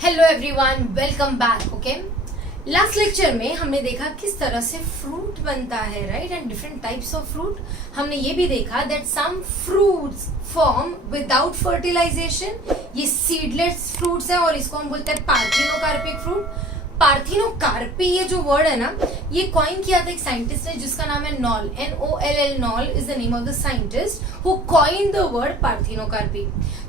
Hello everyone, welcome back. Okay, last lecture में हमने देखा किस तरह से फ्रूट बनता है, right, and different types of fruit. हमने ये भी देखा that some fruits form without fertilization. ये सीडलेस फ्रूट्स है और इसको हम बोलते हैं पार्थिनोकार्पिक फ्रूट। पार्थिनोकार्पी ये जो वर्ड है ना, ये कॉइन किया था एक साइंटिस्ट ने जिसका नाम है knoll, NOLL। Knoll is the name of the scientist who coin the word parthenocarpy.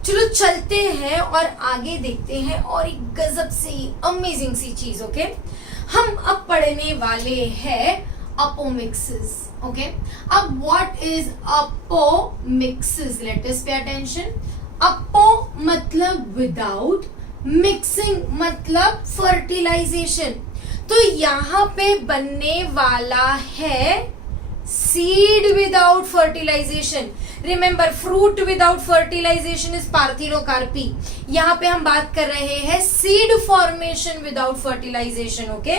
चलो चलते हैं और आगे देखते हैं और एक गजब सी अमेजिंग सी चीज। ओके, हम अब पढ़ने वाले हैं अपोमिक्सिस। ओके, अब what is apomixis? Let us pay attention. अपो मतलब विदाउट, मिक्सिंग मतलब फर्टिलाइजेशन। तो यहां पे बनने वाला है seed without fertilization. Remember, fruit without fertilization is parthenocarpy. यहां पे हम बात कर रहे हैं seed formation without fertilization. Okay,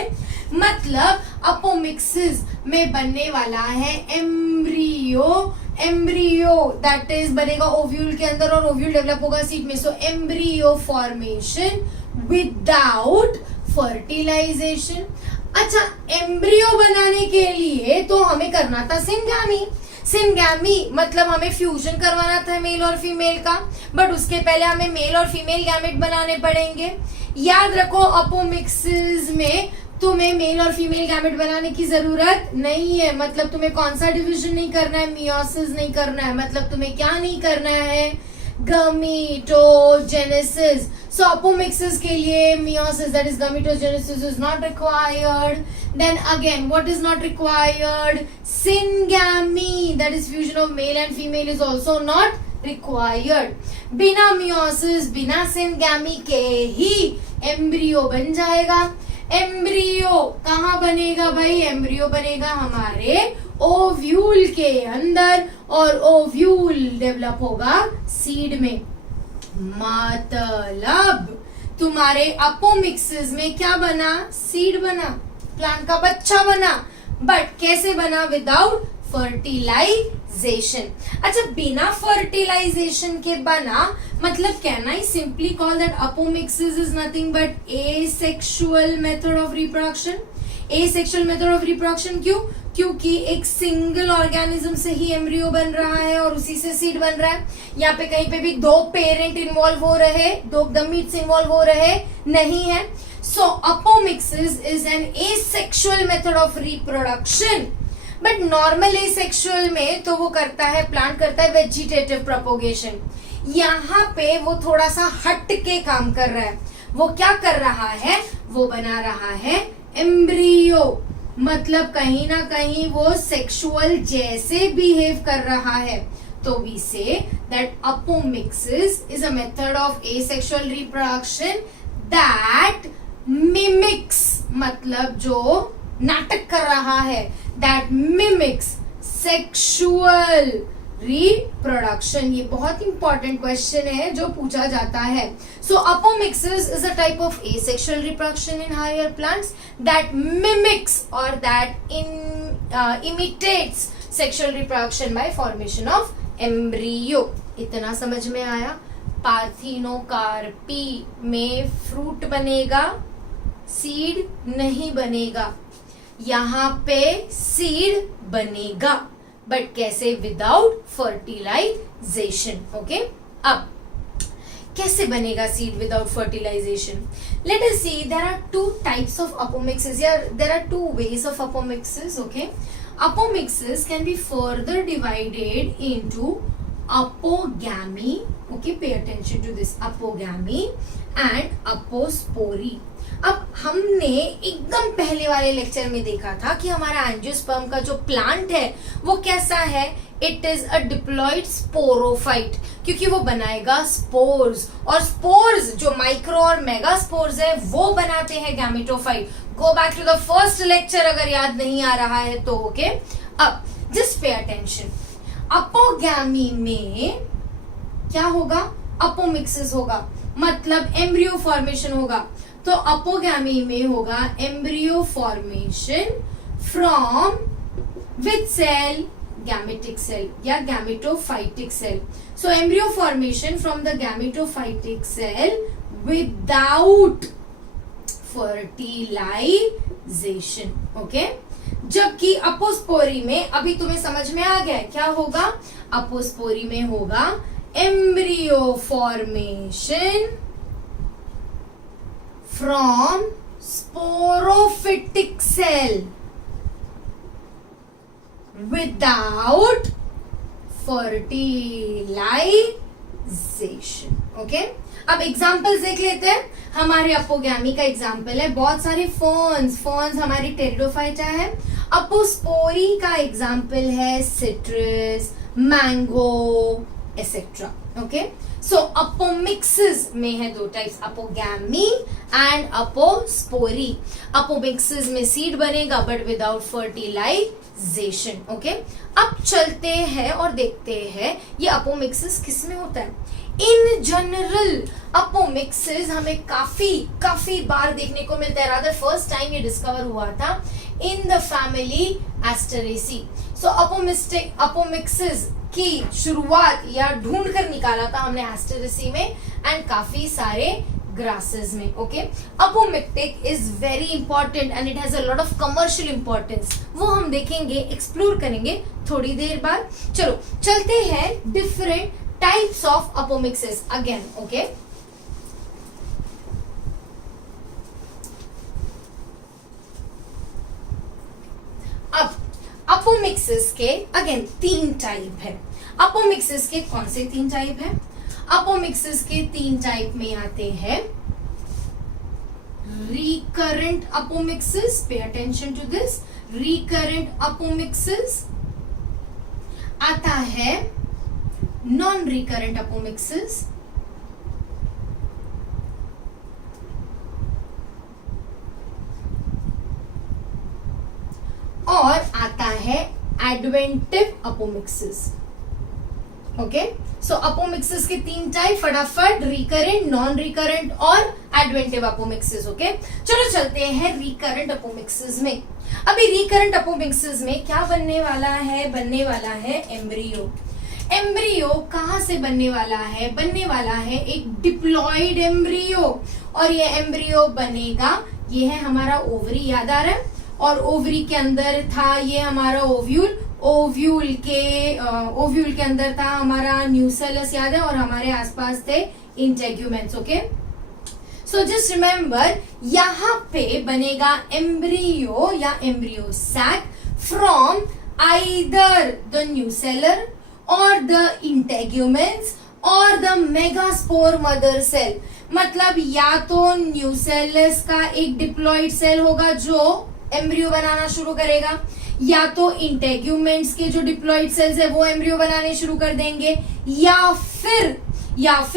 मतलब अपोमिक्सिस में बनने वाला है एम्ब्रियो। एम्ब्रियो दैट इज बनेगा ओव्यूल के अंदर और ओव्यूल डेवलप होगा सीड में। So embryo formation without fertilization. अच्छा, एम्ब्रियो बनाने के लिए तो हमें करना था सिनगैमी। सिनगैमी मतलब हमें फ्यूजन करवाना था मेल और फीमेल का, बट उसके पहले हमें मेल और फीमेल गैमेट बनाने पड़ेंगे। याद रखो, अपोमिक्सिस में तुम्हें मेल और फीमेल गैमेट बनाने की जरूरत नहीं है। मतलब तुम्हें कौन सा डिवीजन नहीं करना है, मियोसिस नहीं करना है। मतलब तुम्हें क्या नहीं करना है, गमीटोजेनेसिस। सो अपोमिक्सिस के लिए meiosis that is gametogenesis is not required. Then again, what is not required? Syngamy, that is fusion of male and female, is also not required. बिना meiosis, बिना syngamy के ही embryo बन जाएगा। एम्ब्रियो कहाँ बनेगा भाई? एम्ब्रियो बनेगा हमारे ओव्यूल के अंदर और ओव्यूल डेवलप होगा सीड में। मतलब तुम्हारे अपोमिक्सिस में क्या बना? सीड बना, प्लांट का बच्चा बना, बट कैसे बना? Without fertilization. अच्छा, बिना फर्टिलाइजेशन के बना, मतलब can I simply call that apomixis is nothing but asexual method of reproduction. Asexual method of reproduction क्यों? क्योंकि एक सिंगल ऑर्गेनिज्म से ही एम्ब्रियो बन रहा है और उसी से सीड बन रहा है। यहाँ पे कहीं पे भी दो पेरेंट इन्वॉल्व हो रहे, दो गमीट्स इन्वॉल्व हो रहे नहीं है। So apomixis is an asexual method of reproduction, but normal asexual में तो वो करता है, प्लांट करता है वेजिटेटिव प्रोपोगेशन। यहाँ पे वो थोड़ा सा हट के काम कर रहा है। वो क्या कर रहा है? वो बना रहा है एम्ब्रियो। मतलब कहीं ना कहीं वो सेक्सुअल जैसे बिहेव कर रहा है। तो we say that apomixis is a method of asexual reproduction that mimics, मतलब जो नाटक कर रहा है, दैट मिमिक्स सेक्सुअल रिप्रोडक्शन। ये बहुत इंपॉर्टेंट क्वेश्चन है जो पूछा जाता है। So apomixis is a type of asexual reproduction in higher plants that mimics और that imitates sexual reproduction by formation of embryo. इतना समझ में आया? पार्थिनोकार्पी में फ्रूट बनेगा, सीड नहीं बनेगा। यहाँ पे सीड बनेगा, बट कैसे? Without fertilization. ओके, अब कैसे बनेगा seed without fertilization? Let us see, there are two types of apomixis, या there are two ways of apomixis. Okay, apomixis can be further divided into apogamy. Okay, pay attention to this, apogamy and apospory. अब हमने एकदम पहले वाले lecture में देखा था कि हमारा एंजियोस्पर्म का जो प्लांट है वो कैसा है? It is a diploid sporophyte, क्योंकि वो बनाएगा स्पोर्स, और स्पोर्स जो माइक्रो और मेगा स्पोर्स है वो बनाते हैं gametophyte. Go back to the first lecture अगर याद नहीं आ रहा है तो। ओके, अब जस्ट पे अटेंशन। अपोगैमी में क्या होगा? अपोमिक्सिस होगा, मतलब एम्ब्रियो फॉर्मेशन होगा। तो अपोगैमी में होगा embryo formation from which cell? gametic cell या gametophytic cell. So embryo formation from the gametophytic cell without fertilization, okay. जबकि अपोस्पोरी में, अभी तुम्हें समझ में आ गया है क्या होगा, अपोस्पोरी में होगा embryo formation from sporophytic cell without fertilization, okay. अब एग्जाम्पल्स देख लेते हैं। हमारे अपोगैमी का एग्जाम्पल है, बहुत सारे फर्न्स हमारी टेरिडोफाइटा है। अपोस्पोरी का एग्जाम्पल है citrus, mango etcetera, okay. So apomixis में है दो टाइप्स, अपोगैमी एंड अपोस्पोरी। अपोमिक्सिस में सीड बनेगा बट विदाउट फर्टिलाइजेशन, ओके। अब चलते हैं और देखते हैं ये अपोमिक्सिस किस में होता है। इन जनरल अपोमिक्सिस हमें काफी बार देखने को मिलता है। रादर फर्स्ट टाइम ये डिस्कवर हुआ था in the family Asteraceae. So apomixis की शुरुआत या ढूंढ कर निकाला था हमने एस्टरेसी में एंड काफी सारे grasses में, okay. Apomictic is very important and it has a lot of commercial importance. वो हम देखेंगे, एक्सप्लोर करेंगे थोड़ी देर बाद। चलो चलते हैं different types of apomixis again, okay. अब अपोमिक्सिस के अगेन 3 टाइप है। अपोमिक्सिस के कौन से 3 टाइप है? अपोमिक्सिस के 3 टाइप में आते हैं recurrent apomixis, pay attention to this, recurrent apomixis. आता है नॉन रिकरेंट अपोमिक्सिस, और आता है adventive apomixis, okay. So apomixis के 3 टाइप फटाफट, रिकरेंट, नॉन रिकरेंट और एडवेंटिव अपोमिक्सिस, ओके। चलो चलते हैं रिकरेंट अपोमिक्सिस में। अभी रिकरेंट अपोमिक्सिस में क्या बनने वाला है? बनने वाला है एम्ब्रियो। एम्ब्रियो कहां से बनने वाला है? बनने वाला है एक डिप्लॉइड एम्ब्रियो, और ये एम्ब्रियो बनेगा, ये है हमारा ओवरी, याद आ रहा है? और ओवरी के अंदर था ये हमारा ओव्यूल, ओव्यूल के अंदर था हमारा न्यूसेलस, याद है? और हमारे आसपास थे integuments, okay. So just remember, यहां पे बनेगा एम्ब्रियो या embryo sac from either the nucellar or the integuments और द मेगास्पोर मदर सेल। मतलब या तो न्यूसेलस का एक डिप्लॉइड सेल होगा जो एम्ब्रियो बनाना शुरू करेगा, या तो इंटेग्यूमेंट्स के जो डिप्लॉइड सेल्स है वो एम्ब्रियो बनाने शुरू कर देंगे, या फिर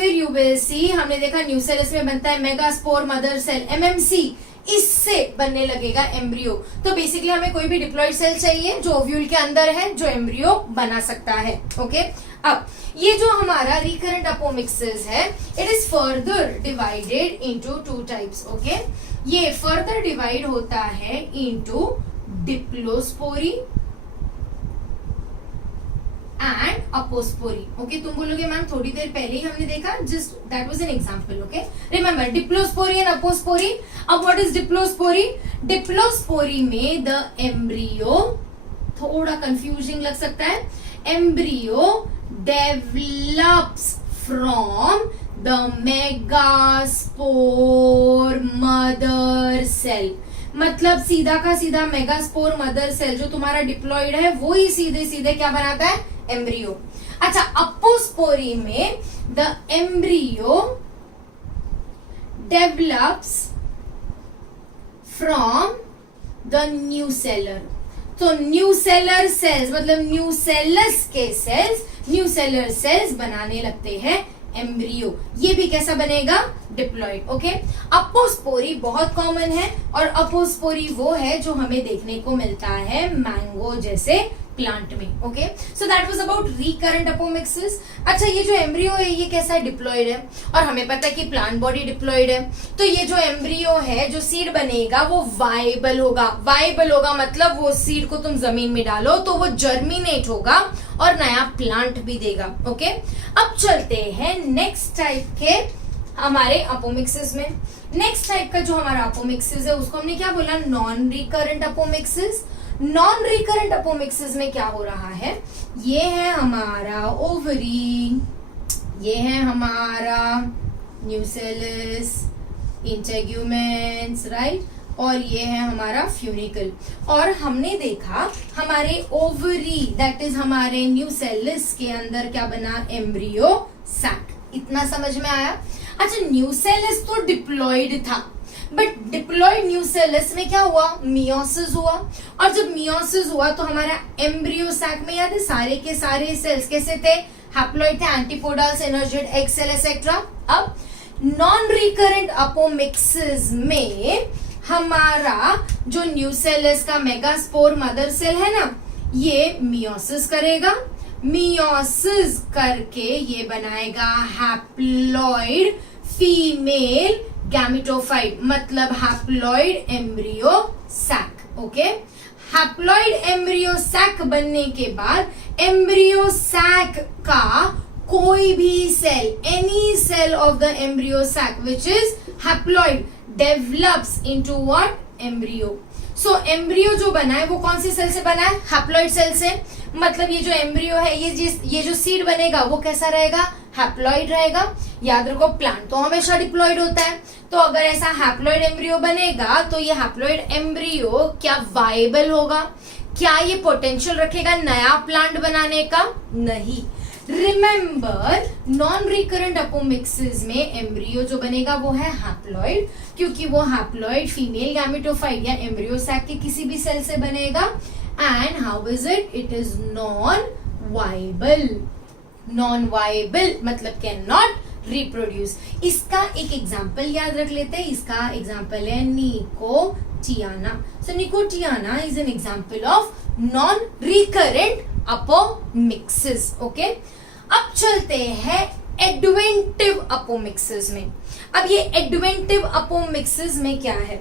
यू विल सी, हमने देखा न्यूसेलस में बनता है मेगास्पोर मदर सेल, एमएमसी, इससे बनने लगेगा एम्ब्रियो। तो बेसिकली हमें कोई भी डिप्लॉइड सेल चाहिए जो ओव्यूल के अंदर है, जो एम्ब्रियो बना सकता है, ओके। अब ये जो हमारा रिकरेंट अपोमिक्सिस है, it is further divided into 2 types, okay. ये फर्दर डिवाइड होता है into diplospory and apospory, okay. तुम बोलोगे मैम थोड़ी देर पहले ही हमने देखा, just that was an example, okay. Remember diplospory and apospory. अब व्हाट इज डिप्लोस्पोरी? डिप्लोस्पोरी में द एम्ब्रियो, थोड़ा कंफ्यूजिंग लग सकता है, embryo develops from the megaspore mother cell. मतलब सीधा का सीधा मेगास्पोर मदर सेल जो तुम्हारा डिप्लॉइड है वो ही सीधे सीधे क्या बनाता है? एम्ब्रियो। अच्छा, अपोस्पोरी में the embryo develops from the nucellar. तो न्यूसेलर सेल्स मतलब न्यूसेलस के सेल्स, न्यूसेलर सेल्स बनाने लगते हैं एम्ब्रियो। ये भी कैसा बनेगा? Diploid, okay. अपोस्पोरी बहुत कॉमन है, और अपोस्पोरी वो है जो हमें देखने को मिलता है मैंगो जैसे प्लांट में, okay. So that was about recurrent apomixis. अच्छा, ये जो एम्ब्रियो है ये कैसा डिप्लॉइड है, और हमें पता है कि प्लांट बॉडी डिप्लॉइड है। तो ये जो एम्ब्रियो है, जो सीड बनेगा वो वाइबल होगा। वाइबल होगा मतलब वो सीड को तुम जमीन में डालो तो वो जर्मिनेट होगा और नया प्लांट भी देगा, ओके। अब चलते हैं नेक्स्ट टाइप के हमारे अपोमिक्सिस में। नेक्स्ट टाइप का जो हमारा अपोमिक्सिस है उसको हमने क्या बोला, non recurrent apomixis. Non recurrent apomixis में क्या हो रहा है, ये है हमारा ओवरी, ये है हमारा न्यूसेलस, इंटेग्यूमेंट्स, राइट, और ये है हमारा फ्यूनिकल। और हमने देखा हमारे ओवरी दैट इज हमारे न्यूसेलस के अंदर क्या बना, एम्ब्रियो सैक। इतना समझ में आया। अच्छा, न्यूसेलस तो डिप्लॉइड था, बट डिप्लॉइड न्यूसेलस में क्या हुआ, मियोसिस हुआ। और जब मियोसिस हुआ तो हमारा एम्ब्रियो सैक में याद है सारे के सारे सेल्स कैसे थे, हैप्लॉइड थे, antipodal, synergid, egg cell etcetera. अब नॉन रिकरेंट अपोमिक्सिस में हमारा जो न्यूसेलस का मेगास्पोर मदर सेल है ना, ये मियोसिस करेगा, मियोसिस करके ये बनाएगा हैप्लॉइड फीमेल गैमेटोफाइट, मतलब haploid embryo sac. Okay, haploid embryo sac बनने के बाद एम्ब्रियो सैक का कोई भी cell, any cell of the embryo sac which is haploid develops into what, embryo. So embryo जो बना है वो कौन से सेल से बना है, हैप्लॉइड सेल से। मतलब ये जो एम्ब्रियो है, ये जो सीड बनेगा वो कैसा रहेगा, हैप्लॉइड रहेगा। याद रखो, प्लांट तो हमेशा डिप्लॉइड होता है, तो अगर ऐसा हैप्लॉइड एम्ब्रियो बनेगा तो ये हैप्लॉइड एम्ब्रियो क्या वायबल होगा, क्या ये पोटेंशियल रखेगा नया प्लांट बनाने का, नहीं। रिमेंबर, नॉन रिकरेंट अपोमिक्सिस में एम्ब्रियो जो बनेगा वो है हैप्लॉइड, क्योंकि वो हैप्लॉइड फीमेल गैमेटोफाइट या एम्ब्रियो सैक के किसी भी सेल से बनेगा। And how is it, it is non viable. Non viable मतलब कैन नॉट रिप्रोड्यूस। इसका एक एग्जाम्पल याद रख लेते हैं, इसका एग्जाम्पल है Nicotiana. So Nicotiana is an example of non recurrent apomixis. Okay, अब चलते हैं एडवेंटिव अपोमिक्सिस में। अब ये एडवेंटिव अपोमिक्सिस में क्या है,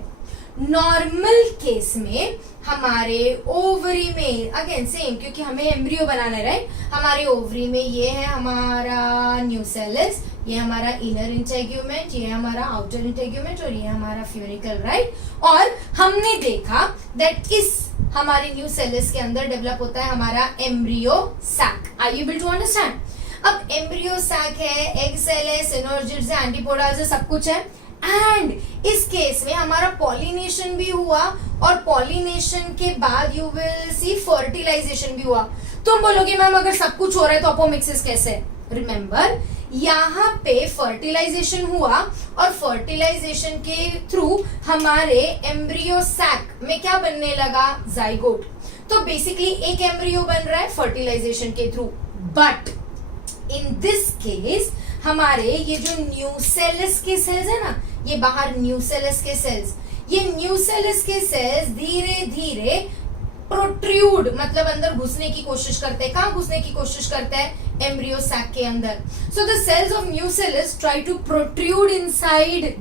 नॉर्मल केस में हमारे ओवरी में अगेन सेम, क्योंकि हमें एम्ब्रियो बनाना है, राइट। हमारे ओवरी में ये है हमारा न्यूसेलस, ये हमारा इनर इंटेग्यूमेंट, ये हमारा आउटर इंटेग्यूमेंट और ये हमारा फ्यूनिकल, राइट। और हमने देखा दैट इस हमारे न्यूसेलस के अंदर डेवलप होता है हमारा embryo sac. Are you able to understand. अब एम्ब्रियो सैक है, एग सेल है, सिनर्जिड्स है, एंटीपोडल्स है, सब कुछ है। एंड इस केस में हमारा पॉलिनेशन भी हुआ, और पॉलिनेशन के बाद यू विल सी फर्टिलाइजेशन भी हुआ। तुम बोलोगे मैम अगर सब कुछ हो रहा है तो अपोमिक्सिस कैसे, रिमेंबर यहाँ पे फर्टिलाइजेशन हुआ, और फर्टिलाइजेशन के थ्रू हमारे एम्ब्रियो सैक में क्या बनने लगा, जाइगोट। तो बेसिकली एक एम्ब्रियो बन रहा है फर्टिलाइजेशन के through, but in this case हमारे ये जो न्यूसेलस के सेल्स है ना, ये बाहर न्यूसेलस के सेल्स, ये न्यूसेलस के सेल्स धीरे धीरे प्रोट्रूड मतलब अंदर घुसने की कोशिश करते हैं। कहाँ घुसने की कोशिश करते हैं, एम्ब्रियो सैक के अंदर। So the cells of nucellus try to protrude inside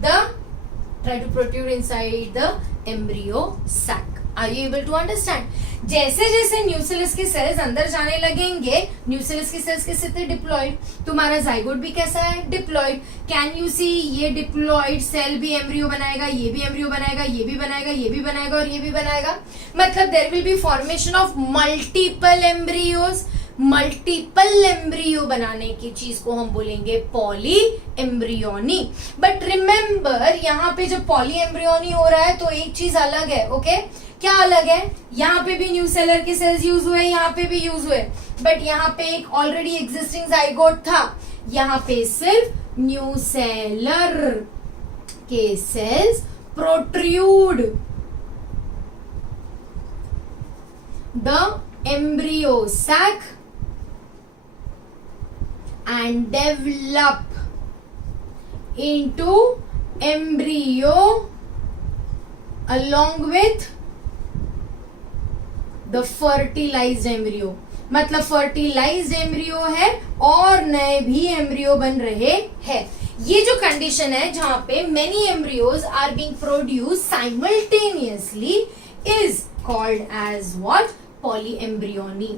the embryo sac. Are you able to understand. जैसे जैसे न्यूसेलस के सेल्स अंदर जाने लगेंगे, न्यूसेलस के सेल्स कैसे थे, डिप्लॉइड। तुम्हारा जाइगोट भी कैसा है, डिप्लॉइड। कैन यू सी, ये डिप्लॉइड सेल भी एम्ब्रियो बनाएगा, ये भी एम्ब्रियो बनाएगा, ये भी बनाएगा, ये भी बनाएगा और ये भी बनाएगा। मतलब there will be formation of multiple embryos. Multiple embryo बनाने की चीज को हम बोलेंगे पॉली एम्ब्रियोनी। बट रिमेंबर, यहाँ पे जब पॉली एम्ब्रियोनी हो रहा है तो एक चीज अलग है। ओके, क्या अलग है, यहाँ पे भी न्यूसेलर के सेल्स यूज हुए, यहाँ पे भी यूज हुए, बट यहाँ पे एक ऑलरेडी एग्जिस्टिंग जाइगोट था, यहाँ पे सिर्फ न्यूसेलर के cells protrude the embryo sac and develop into embryo along with the fertilized embryo। मतलब fertilized embryo है और नए भी embryo बन रहे हैं। ये जो कंडीशन है जहां पे many embryos are being produced simultaneously is called as what, polyembryony.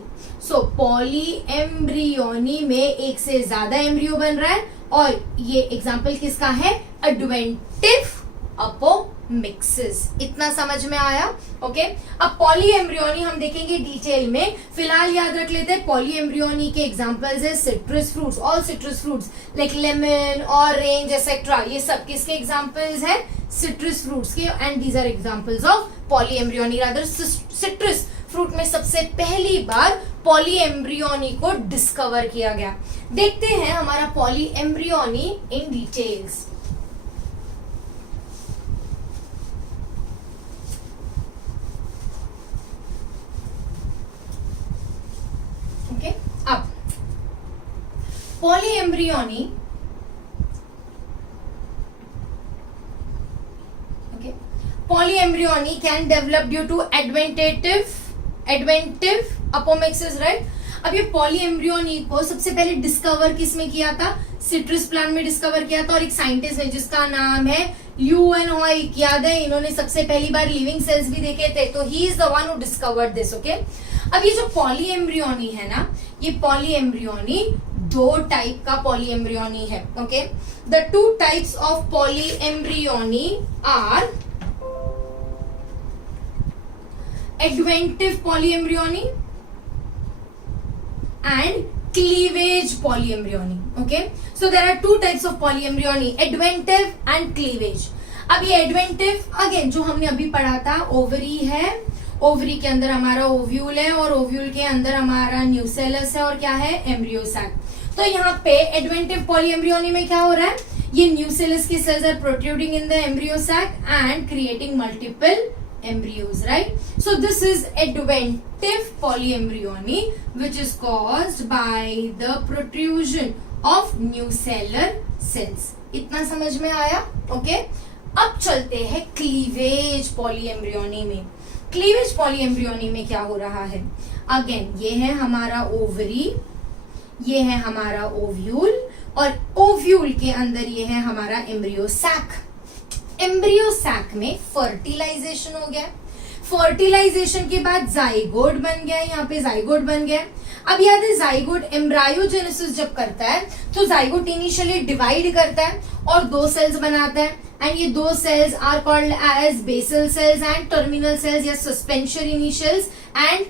So polyembryony में एक से ज्यादा एम्ब्रियो बन रहा है और ये एग्जाम्पल किसका है? Adventive apomixis. इतना समझ में आया? ओके। अब पॉलीएम्ब्रियोनी हम देखेंगे डिटेल में, फिलहाल याद रख लेते हैं पॉलीएम्ब्रियोनी के एग्जांपल्स है citrus fruits, all citrus fruits like lemon, orange etcetera, ये सब किसके एग्जांपल्स है? सिट्रस फ्रूट्स के, and these are examples of polyembryony. Rather citrus fruit में सबसे पहली बार पॉलीएम्ब्रियोनी को डिस्कवर किया गया। देखते हैं हमारा पॉलीएम्ब्रियोनी इन डिटेल्स। ओके, अब polyembryony, polyembryony can develop due to adventive apomixis, right? अब ये पॉलीएम्ब्रियोनी को सबसे पहले डिस्कवर किसमें किया था? सिट्रस प्लांट में डिस्कवर किया था, और एक साइंटिस्ट है जिसका नाम है ल्यूएन हॉइक, याद है? इन्होंने सबसे पहली बार लिविंग सेल्स भी देखे थे, तो he is the one who discovered this. Okay, अब ये जो पॉलीएम्ब्रियोनी है ना, ये पॉलीएम्ब्रियोनी दो टाइप का पॉलीएम्ब्रियोनी है। Okay, the two types of polyembryony are adventive polyembryony and cleavage polyembryony. Okay, so there are two types of polyembryony, adventive and cleavage. अब ये adventive अगेन जो हमने अभी पढ़ा था, ओवरी है, ओवरी के अंदर हमारा ओव्यूल है, और ओव्यूल के अंदर हमारा न्यूसेलस है, और क्या है? Embryo sac. तो यहाँ पे एडवेंटिव पॉलीएम्ब्रियोनी में क्या हो रहा है? ये न्यूसेलस की cells are protruding in the embryo sac and creating multiple embryos, right? So this is adventive polyembryony, which is caused by the protrusion of nucellar cells. इतना समझ में आया? ओके, अब चलते हैं क्लीवेज पॉलीएम्ब्रियोनी में। क्लीवेज पॉलीएम्ब्रियोनी में क्या हो रहा है? अगेन ये है हमारा ओवरी, ये है हमारा ओव्यूल, और ओव्यूल के अंदर ये है हमारा एम्ब्रियो सैक। एम्ब्रियो सैक में फर्टिलाइजेशन हो गया, फर्टिलाइजेशन के बाद जाइगोट बन गया, यहाँ पे जाइगोट बन गया। अब याद है जाइगोट एम्ब्रायोजेनेसिस जब करता है तो जाइगोट इनिशियली डिवाइड करता है और दो सेल्स बनाता है, एंड ये दो cells are called as basal cells and terminal cells या suspension initials and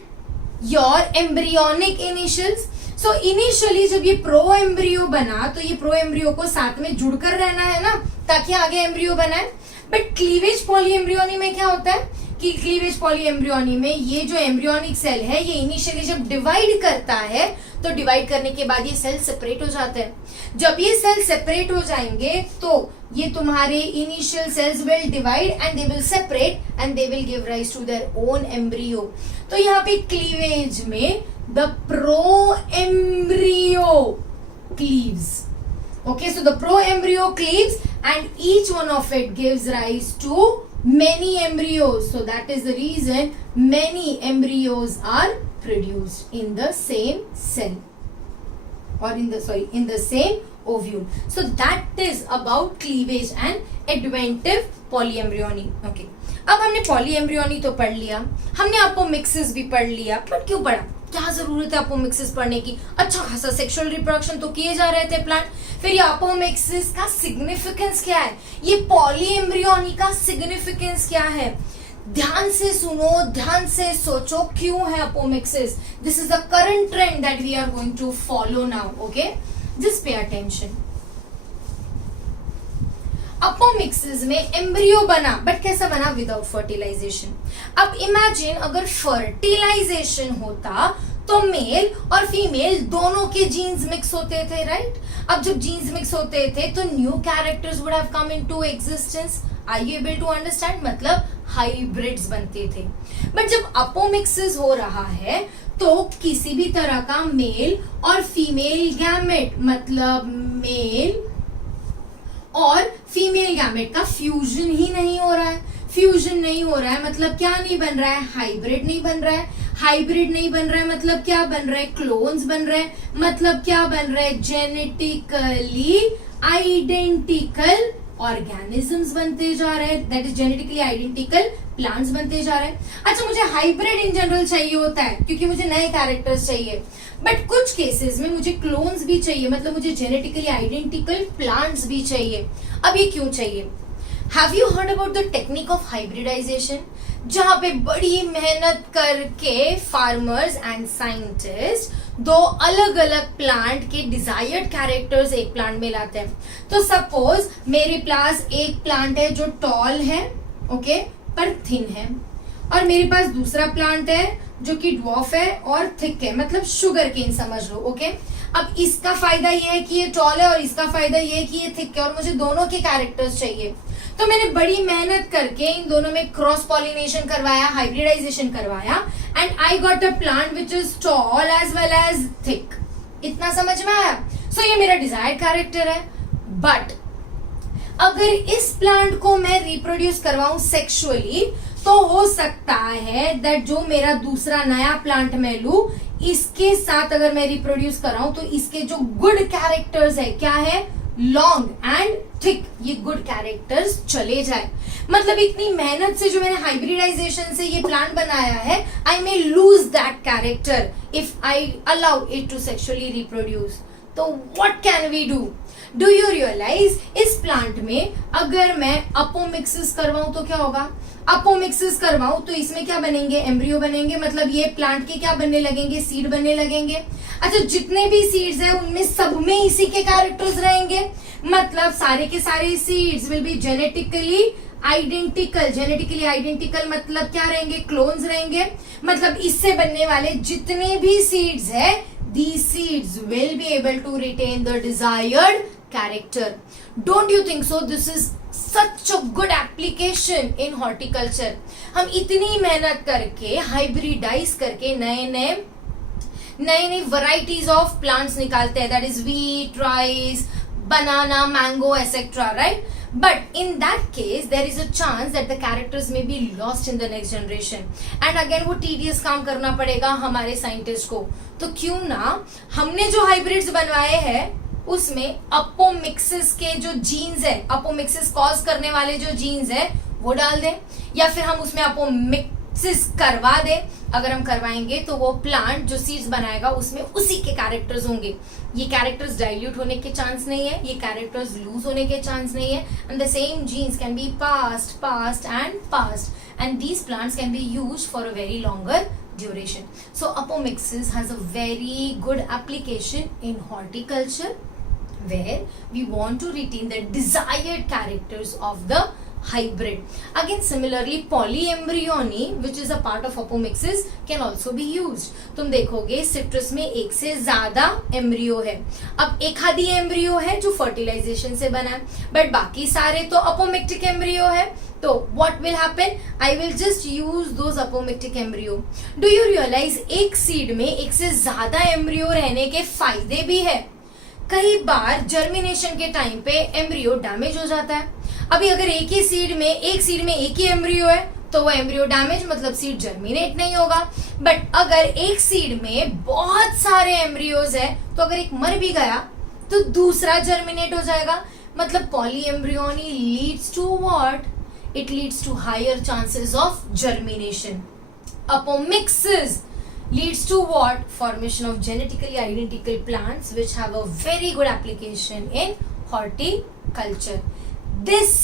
your embryonic initials. So initially जब ये प्रो एम्ब्रियो बना तो ये प्रो एम्ब्रियो को साथ में जुड़कर रहना है ना, ताकि आगे एम्ब्रियो बनाए। बट क्लीवेज पॉलीएम्ब्रियोनी में क्या होता है कि क्लीवेज पॉलीएम्ब्रियोनी में ये जो एम्ब्रियोनिक सेल है ये इनिशियली जब डिवाइड करता है तो डिवाइड करने के बाद ये सेल सेपरेट हो जाते हैं। जब ये सेल सेपरेट हो जाएंगे तो ये तुम्हारे initial cells will divide and they will separate and they will give rise to their own embryo. तो यहाँ पे क्लीवेज में the pro embryo cleaves. Okay, so the pro-embryo cleaves and each one of it gives rise to many embryos. So that is the reason many embryos are produced in the same cell or in the same ovule. So that is about cleavage and adventive polyembryony. Okay, अब हमने polyembryony तो पढ़ लिया, हमने apomixis भी पढ़ लिया, but क्यों पढ़ा? क्या जरूरत है अपोमिक्सिस पढ़ने की? अच्छा खासा सेक्सुअल रिप्रोडक्शन तो किए जा रहे थे प्लांट। फिर ये अपोमिक्सिस का सिग्निफिकेंस क्या है? ये पॉलीएम्ब्रियोनी का सिग्निफिकेंस क्या है? ध्यान से सुनो, ध्यान से सोचो, क्यों है apomixis? This is the current trend that we are going to follow now. Okay, just pay attention. Apomixis में एम्ब्रियो बना, बट कैसा बना? Without fertilization. अब इमेजिन अगर फर्टिलाइजेशन होता तो मेल और फीमेल दोनों के जीन्स मिक्स होते थे, राइट? अब जब जीन्स मिक्स होते थे तो new characters would have come into existence. Are you able to understand? मतलब हाइब्रिड्स बनते थे। बट जब अपोमिक्सिस हो रहा है तो किसी भी तरह का मेल और फीमेल गैमेट, मतलब मेल और फीमेल गैमेट का फ्यूजन ही नहीं हो रहा है। फ्यूजन नहीं हो रहा है मतलब क्या नहीं बन रहा है? हाइब्रिड नहीं बन रहा है। हाइब्रिड नहीं बन रहा है मतलब क्या बन रहा है? क्लोन्स बन रहे हैं। मतलब क्या बन रहा है? जेनेटिकली आइडेंटिकल ऑर्गेनिजम्स बनते जा रहे हैं, that is genetically identical plants बनते जा रहे हैं। अच्छा, मुझे हाइब्रिड इन जनरल चाहिए होता है क्योंकि मुझे नए कैरेक्टर्स चाहिए, बट कुछ केसेस में मुझे क्लोन्स भी चाहिए, मतलब मुझे जेनेटिकली आइडेंटिकल प्लांट्स भी चाहिए। अब ये क्यों चाहिए? Have you heard about the technique of hybridization, जहां पे बड़ी मेहनत करके फार्मर्स एंड साइंटिस्ट दो अलग अलग प्लांट के डिजायर्ड कैरेक्टर्स एक प्लांट में लाते हैं। तो सपोज मेरे पास एक प्लांट है जो टॉल है, ओके, पर थिन है, और मेरे पास दूसरा प्लांट है जो कि ड्वार्फ है और थिक है, मतलब शुगर केन समझ लो, ओके। अब इसका फायदा ये है कि ये टॉल है और इसका फायदा ये है कि ये थिक है, और मुझे दोनों के कैरेक्टर्स चाहिए। तो मैंने बड़ी मेहनत करके इन दोनों में क्रॉस पॉलिनेशन करवाया, हाइब्रिडाइजेशन करवाया, and I got a plant which is tall as well as thick. इतना समझ में आया? सो ये मेरा डिजायर्ड कैरेक्टर है। बट अगर इस प्लांट को मैं रिप्रोड्यूस करवाऊं सेक्सुअली, तो हो सकता है दैट जो मेरा दूसरा नया प्लांट मैं लू, इसके साथ अगर मैं रिप्रोड्यूस कराऊं तो इसके जो गुड कैरेक्टर्स है, क्या है, लॉन्ग एंड थिक, ये गुड कैरेक्टर्स चले जाए। मतलब इतनी मेहनत से जो मैंने हाइब्रिडाइजेशन से ये प्लांट बनाया है, I may lose that character if I allow it to sexually reproduce. तो what can we do you realise, इस प्लांट में अगर मैं अपोमिक्सिस करवाऊं तो क्या होगा? अपोमिक्सिस करवाऊं तो इसमें क्या बनेंगे? एम्ब्रियो बनेंगे, मतलब ये प्लांट के क्या बनने लगेंगे? सीड बनने लगेंगे। अच्छा, जितने भी सीड्स हैं उनमें सब में इसी के कैरेक्टर्स रहेंगे, मतलब सारे के सारे seeds will be genetically identical. Genetically identical मतलब क्या रहेंगे? क्लोन्स रहेंगे। मतलब इससे बनने वाले जितने भी सीड्स है, these seeds will be able to retain the desired character. Don't you think so? This is such a good application in horticulture. हम इतनी मेहनत करके हाइब्रिडाइज करके नए नए वराइटीज ऑफ प्लांट्स निकालते हैं, that is wheat, rice, banana, mango, etc. Right? But in that case, there is a chance that the characters may be lost in the next generation. And again वो tedious काम करना पड़ेगा हमारे scientist को। तो क्यों ना हमने जो हाइब्रिड्स बनवाए हैं उसमें अपोमिक्सिस के जो जीन्स है, अपोमिक्सिस कॉज करने वाले जो जीन्स है वो डाल दें, या फिर हम उसमें अपोमिक्सिस करवा दें। अगर हम करवाएंगे तो वो प्लांट जो सीड्स बनाएगा उसमें उसी के कैरेक्टर्स होंगे। ये कैरेक्टर्स डाइल्यूट होने के चांस नहीं है, ये कैरेक्टर्स लूज होने के चांस नहीं है, and the same genes can be passed and these plants can be used for a very longer duration. So apomixis has a very good application in horticulture where we want to retain the desired characters of the hybrid. Again similarly polyembryony which is a part of apomixis can also be used. तुम देखोगे citrus में एक से ज्यादा embryo है। अब एक आधी एम्ब्रियो है जो फर्टिलाइजेशन से बना है, बट बाकी सारे तो अपोमिक्टिक एम्ब्रियो है। तो what will happen? I will just use those apomictic embryo. Do you realize एक सीड में एक से ज्यादा एम्ब्रियो रहने के फायदे भी है। कई बार जर्मिनेशन के टाइम पे एम्ब्रियो डैमेज हो जाता है। अभी अगर एक सीड में एक ही एम्ब्रियो है तो वो एम्ब्रियो डैमेज, मतलब सीड जर्मिनेट नहीं होगा। बट अगर एक सीड में बहुत सारे एम्ब्रियोज है तो अगर एक मर भी गया तो दूसरा जर्मिनेट हो जाएगा। मतलब polyembryony leads to what? It leads to higher chances of germination. Apomixis leads to what? Formation of genetically identical plants which have a very good application in horticulture. This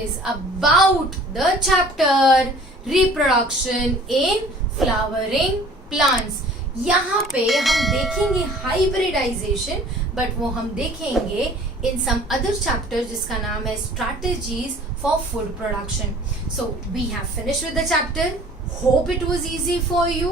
is about the chapter reproduction in flowering plants. यहाँ पे हम देखेंगे hybridisation, but वो हम देखेंगे इन some other chapter जिसका नाम है strategies for food production. So we have finished with the chapter. Hope it was easy for you.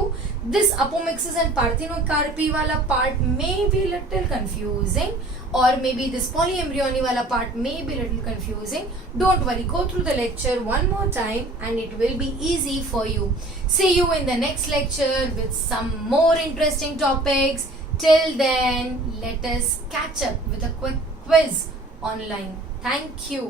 This apomixis and parthenocarpy wala part may be little confusing, or maybe this polyembryony wala part may be little confusing. Don't worry, go through the lecture one more time and it will be easy for you. See you in the next lecture with some more interesting topics. Till then, let us catch up with a quick quiz online. Thank you.